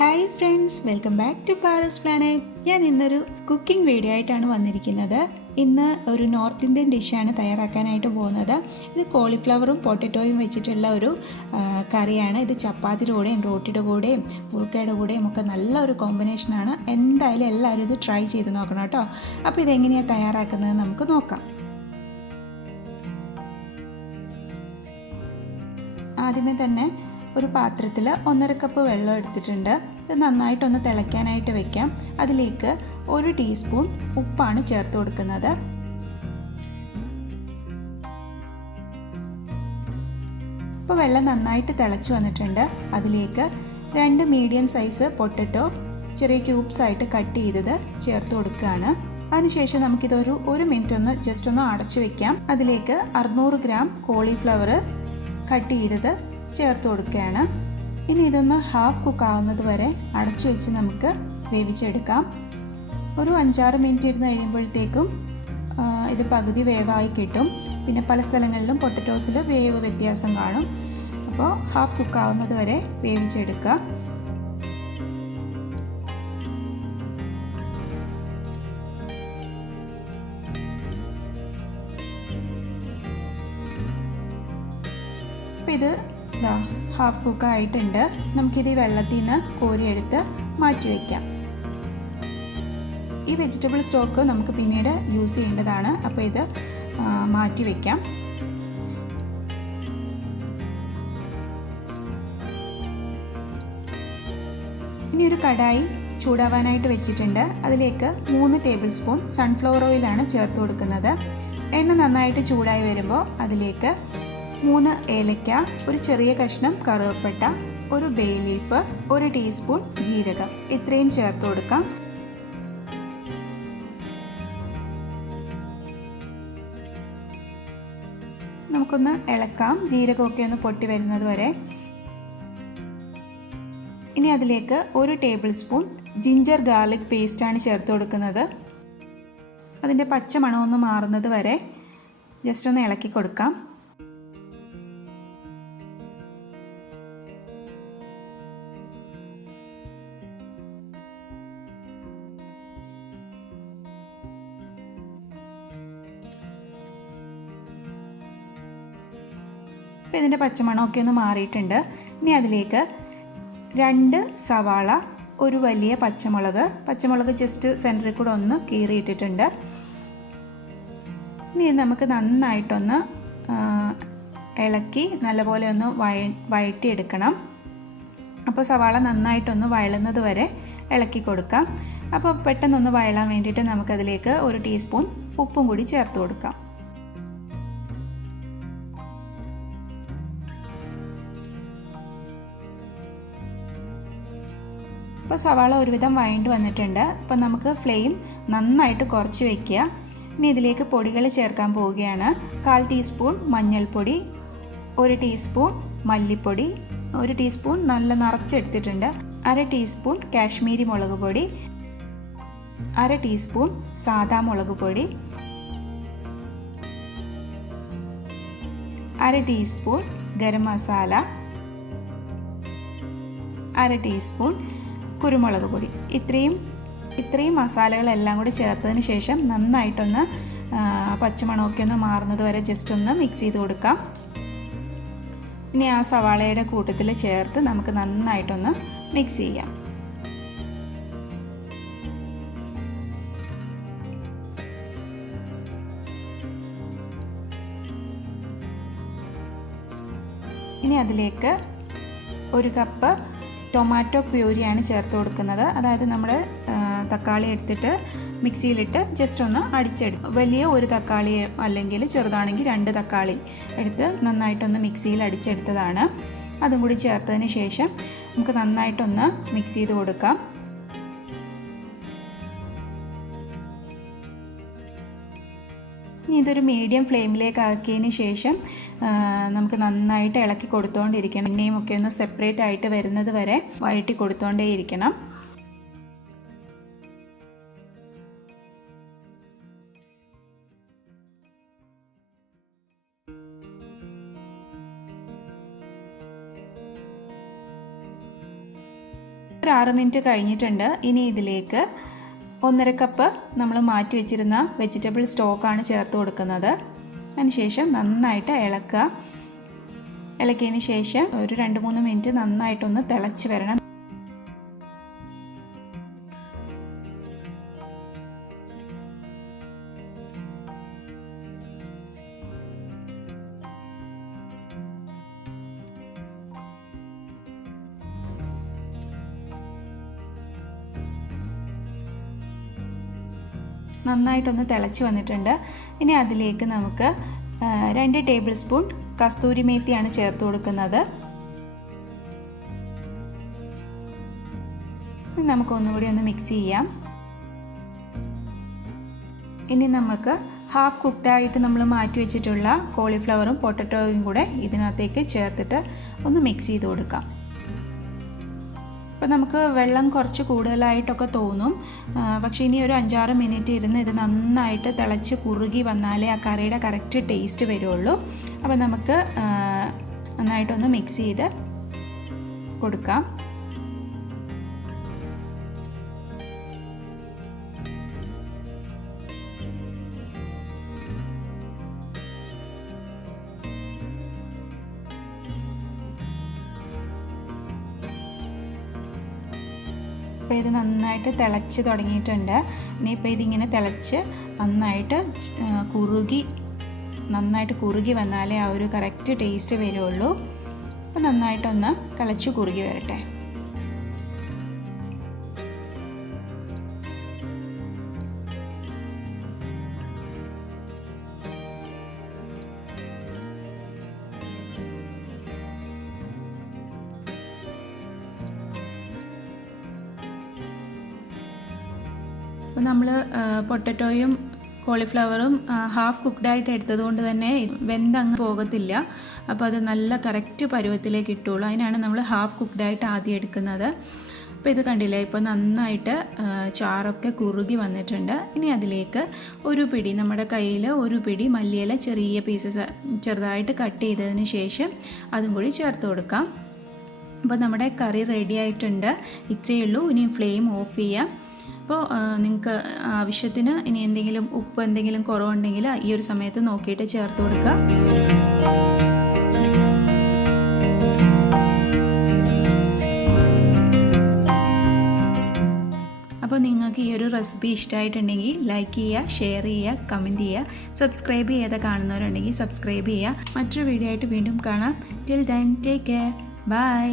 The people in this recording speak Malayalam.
Hi friends, welcome back to Paras planet. ഞാൻ ഇന്നൊരു കുക്കിംഗ് വീഡിയോ ആയിട്ടാണ് വന്നിരിക്കുന്നത്. ഇന്ന് ഒരു നോർത്ത് ഇന്ത്യൻ ഡിഷാണ് തയ്യാറാക്കാനായിട്ട് പോകുന്നത്. ഇത് കോളിഫ്ലവറും പൊട്ടറ്റോയും വെച്ചിട്ടുള്ള ഒരു കറിയാണ്. ഇത് ചപ്പാത്തിയുടെ കൂടെയും റോട്ടിയുടെ കൂടെയും പുൽക്കയുടെ കൂടെയും ഒക്കെ നല്ലൊരു കോമ്പിനേഷനാണ്. എന്തായാലും എല്ലാവരും ഇത് ട്രൈ ചെയ്ത് നോക്കണം കേട്ടോ. അപ്പോൾ ഇതെങ്ങനെയാണ് തയ്യാറാക്കുന്നത് നമുക്ക് നോക്കാം. ആദ്യമേ തന്നെ ഒരു പാത്രത്തിൽ 1.5 കപ്പ് വെള്ളം എടുത്തിട്ടുണ്ട്. ഇത് നന്നായിട്ടൊന്ന് തിളയ്ക്കാനായിട്ട് വെക്കാം. അതിലേക്ക് 1 ടീസ്പൂൺ ഉപ്പാണ് ചേർത്ത് കൊടുക്കുന്നത്. ഇപ്പോൾ വെള്ളം നന്നായിട്ട് തിളച്ചു വന്നിട്ടുണ്ട്. അതിലേക്ക് 2 മീഡിയം സൈസ് പൊട്ടറ്റോ ചെറിയ ക്യൂബ്സ് ആയിട്ട് കട്ട് ചെയ്തത് ചേർത്ത് കൊടുക്കുകയാണ്. അതിനുശേഷം നമുക്കിതൊരു 1 മിനിറ്റ് ഒന്ന് അടച്ചു വെക്കാം. അതിലേക്ക് 600 ഗ്രാം കോളിഫ്ലവർ കട്ട് ചെയ്തത് ചേർത്ത് കൊടുക്കുകയാണ്. ഇനി ഇതൊന്ന് ഹാഫ് കുക്ക് ആവുന്നത് വരെ അടച്ചു വെച്ച് നമുക്ക് വേവിച്ചെടുക്കാം. ഒരു 5-6 മിനിറ്റ് ഇരുന്ന് കഴിയുമ്പോഴത്തേക്കും ഇത് പകുതി വേവായി കിട്ടും. പിന്നെ പല സ്ഥലങ്ങളിലും പൊട്ടറ്റോസിൽ വേവ് വ്യത്യാസം കാണും. അപ്പോൾ ഹാഫ് കുക്ക് ആവുന്നത് വരെ വേവിച്ചെടുക്കുക. അപ്പോൾ ഇത് ഹാഫ് കുക്ക് ആയിട്ടുണ്ട്. നമുക്കിത് ഈ വെള്ളത്തിൽ നിന്ന് കോരിയെടുത്ത് മാറ്റി വയ്ക്കാം. ഈ വെജിറ്റബിൾ സ്റ്റോക്ക് നമുക്ക് പിന്നീട് യൂസ് ചെയ്യേണ്ടതാണ്. അപ്പോൾ ഇത് മാറ്റി വയ്ക്കാം. ഇനി ഒരു കടായി ചൂടാവാനായിട്ട് വെച്ചിട്ടുണ്ട്. അതിലേക്ക് 3 ടേബിൾ സ്പൂൺ സൺഫ്ലവർ ഓയിലാണ് ചേർത്ത് കൊടുക്കുന്നത്. എണ്ണ നന്നായിട്ട് ചൂടായി വരുമ്പോൾ അതിലേക്ക് 3 ഏലക്ക, ഒരു ചെറിയ കഷ്ണം കറുവപ്പട്ട, ഒരു ബേ ലീഫ്, 1 ടീസ്പൂൺ ജീരകം ഇത്രയും ചേർത്ത് കൊടുക്കാം. നമുക്കൊന്ന് ഇളക്കാം, ജീരകമൊക്കെ ഒന്ന് പൊട്ടി വരുന്നത് വരെ. ഇനി അതിലേക്ക് 1 ടേബിൾ സ്പൂൺ ജിഞ്ചർ ഗാർലിക് പേസ്റ്റാണ് ചേർത്ത് കൊടുക്കുന്നത്. അതിൻ്റെ പച്ച മണമൊന്ന് മാറുന്നത് വരെ ജസ്റ്റ് ഒന്ന് ഇളക്കി കൊടുക്കാം. അപ്പോൾ ഇതിൻ്റെ പച്ചമണമൊക്കെ ഒന്ന് മാറിയിട്ടുണ്ട്. ഇനി അതിലേക്ക് 2 സവാള, ഒരു വലിയ പച്ചമുളക് ജസ്റ്റ് സെൻറ്ററിൽ കൂടെ ഒന്ന് കീറിയിട്ടിട്ടുണ്ട്. ഇനി നമുക്ക് നന്നായിട്ടൊന്ന് ഇളക്കി നല്ലപോലെ ഒന്ന് വഴറ്റിയെടുക്കണം. അപ്പോൾ സവാള നന്നായിട്ടൊന്ന് വഴളുന്നത് വരെ ഇളക്കി കൊടുക്കാം. അപ്പോൾ പെട്ടെന്നൊന്ന് വഴലാൻ വേണ്ടിയിട്ട് നമുക്കതിലേക്ക് 1 ടീസ്പൂൺ ഉപ്പും കൂടി ചേർത്ത് കൊടുക്കാം. ഇപ്പോൾ സവാള ഒരുവിധം വഴണ്ട് വന്നിട്ടുണ്ട്. അപ്പോൾ നമുക്ക് ഫ്ലെയിം നന്നായിട്ട് കുറച്ച് വയ്ക്കുക. ഇനി ഇതിലേക്ക് പൊടികൾ ചേർക്കാൻ പോവുകയാണ്. 1/4 ടീസ്പൂൺ മഞ്ഞൾപ്പൊടി, 1 ടീസ്പൂൺ മല്ലിപ്പൊടി, 1 ടീസ്പൂൺ നല്ല നിറച്ചെടുത്തിട്ടുണ്ട്, 1/2 ടീസ്പൂൺ കാശ്മീരി മുളക് പൊടി, 1/2 ടീസ്പൂൺ സാദാ മുളക് പൊടി, 1/2 ടീസ്പൂൺ ഗരം മസാല, 1/2 ടീസ്പൂൺ കുരുമുളക് പൊടി. ഇത്രയും മസാലകളെല്ലാം കൂടി ചേർത്തതിന് ശേഷം നന്നായിട്ടൊന്ന് പച്ചമണമൊക്കെ ഒന്ന് മാറുന്നത് വരെ ജസ്റ്റ് ഒന്ന് മിക്സ് ചെയ്ത് കൊടുക്കാം. ഇനി ആ സവാളയുടെ കൂട്ടത്തിൽ ചേർത്ത് നമുക്ക് നന്നായിട്ടൊന്ന് മിക്സ് ചെയ്യാം. ഇനി അതിലേക്ക് 1 കപ്പ് ടൊമാറ്റോ പ്യൂരിയാണ് ചേർത്ത് കൊടുക്കുന്നത്. അതായത് നമ്മൾ തക്കാളി എടുത്തിട്ട് മിക്സിയിലിട്ട് ജസ്റ്റ് ഒന്ന് അടിച്ചെടുത്ത്, വലിയ 1 തക്കാളി അല്ലെങ്കിൽ ചെറുതാണെങ്കിൽ 2 തക്കാളി എടുത്ത് നന്നായിട്ടൊന്ന് മിക്സിയിൽ അടിച്ചെടുത്തതാണ്. അതും കൂടി ചേർത്തതിന് ശേഷം നമുക്ക് നന്നായിട്ടൊന്ന് മിക്സ് ചെയ്ത് കൊടുക്കാം. ഇനി ഇതൊരു മീഡിയം ഫ്ലെയിമിലേക്ക് ആക്കിയതിന് ശേഷം നമുക്ക് നന്നായിട്ട് ഇളക്കി കൊടുത്തുകൊണ്ടിരിക്കണം. എണ്ണയും ഒക്കെ ഒന്ന് സെപ്പറേറ്റ് ആയിട്ട് വരുന്നത് വരെ വഴറ്റി കൊടുത്തുകൊണ്ടേയിരിക്കണം. ഒരു 6 മിനിറ്റ് കഴിഞ്ഞിട്ടുണ്ട്. ഇനി ഇതിലേക്ക് 1.5 കപ്പ് നമ്മൾ മാറ്റി വെച്ചിരുന്ന വെജിറ്റബിൾ സ്റ്റോക്കാണ് ചേർത്ത് കൊടുക്കുന്നത്. അതിനുശേഷം നന്നായിട്ട് ഇളക്കുക. ഇളക്കിയതിന് ശേഷം ഒരു 2-3 മിനിറ്റ് നന്നായിട്ടൊന്ന് തിളച്ച് വരണം. നന്നായിട്ടൊന്ന് തിളച്ച് വന്നിട്ടുണ്ട്. ഇനി അതിലേക്ക് നമുക്ക് 2 ടേബിൾ സ്പൂൺ കസ്തൂരി മേത്തിയാണ് ചേർത്ത് കൊടുക്കുന്നത്. നമുക്കൊന്നുകൂടി ഒന്ന് മിക്സ് ചെയ്യാം. ഇനി നമുക്ക് ഹാഫ് കുക്ക്ഡായിട്ട് നമ്മൾ മാറ്റി വെച്ചിട്ടുള്ള കോളിഫ്ലവറും പൊട്ടറ്റോയും കൂടെ ഇതിനകത്തേക്ക് ചേർത്തിട്ട് ഒന്ന് മിക്സ് ചെയ്ത് കൊടുക്കാം. അപ്പോൾ നമുക്ക് വെള്ളം കുറച്ച് കൂടുതലായിട്ടൊക്കെ തോന്നും. പക്ഷേ ഇനി ഒരു 5-6 മിനിറ്റ് ഇരുന്ന് ഇത് നന്നായിട്ട് തിളച്ച് കുറുകി വന്നാലേ ആ കറിയുടെ കറക്റ്റ് ടേസ്റ്റ് വരുള്ളൂ. അപ്പോൾ നമുക്ക് നന്നായിട്ടൊന്ന് മിക്സ് ചെയ്ത് കൊടുക്കാം. അപ്പോൾ ഇത് നന്നായിട്ട് തിളച്ച് തുടങ്ങിയിട്ടുണ്ട്. ഇനിയിപ്പോൾ ഇതിങ്ങനെ തിളച്ച് നന്നായിട്ട് കുറുകി വന്നാലേ ആ ഒരു കറക്റ്റ് ടേസ്റ്റ് വരുള്ളൂ. അപ്പോൾ നന്നായിട്ടൊന്ന് തിളച്ച് കുറുകി വരട്ടെ. അപ്പോൾ നമ്മൾ പൊട്ടറ്റോയും കോളിഫ്ലവറും ഹാഫ് കുക്ക്ഡായിട്ട് എടുത്തതുകൊണ്ട് തന്നെ വെന്തങ്ങ് പോകത്തില്ല. അപ്പോൾ അത് നല്ല കറക്റ്റ് പരുവത്തിലേക്ക് ഇട്ടുള്ളൂ. അതിനാണ് നമ്മൾ ഹാഫ് കുക്ക്ഡായിട്ട് ആദ്യം എടുക്കുന്നത്. അപ്പോൾ ഇത് കണ്ടില്ലേ, ഇപ്പോൾ നന്നായിട്ട് ചാറൊക്കെ കുറുകി വന്നിട്ടുണ്ട്. ഇനി അതിലേക്ക് നമ്മുടെ കയ്യിൽ ഒരു പിടി മല്ലിയില ചെറിയ പീസസ് ചെറുതായിട്ട് കട്ട് ചെയ്തതിന് ശേഷം അതും കൂടി ചേർത്ത് കൊടുക്കാം. അപ്പോൾ നമ്മുടെ കറി റെഡി ആയിട്ടുണ്ട്. ഇത്രയേ ഉള്ളൂ. ഇനി ഫ്ലെയിം ഓഫ് ചെയ്യാം. അപ്പോൾ നിങ്ങൾക്ക് ആവശ്യത്തിന് ഇനി എന്തെങ്കിലും ഉപ്പ് എന്തെങ്കിലും കുറവുണ്ടെങ്കിൽ ഈ ഒരു സമയത്ത് നോക്കിയിട്ട് ചേർത്ത് കൊടുക്കുക. അപ്പോൾ നിങ്ങൾക്ക് ഈ ഒരു റെസിപ്പി ഇഷ്ടമായിട്ടുണ്ടെങ്കിൽ ലൈക്ക് ചെയ്യുക, ഷെയർ ചെയ്യുക, കമൻറ്റ് ചെയ്യുക. സബ്സ്ക്രൈബ് ചെയ്യാതെ കാണുന്നവരുണ്ടെങ്കിൽ സബ്സ്ക്രൈബ് ചെയ്യുക. മറ്റൊരു വീഡിയോ ആയിട്ട് വീണ്ടും കാണാം. Till then take care. By.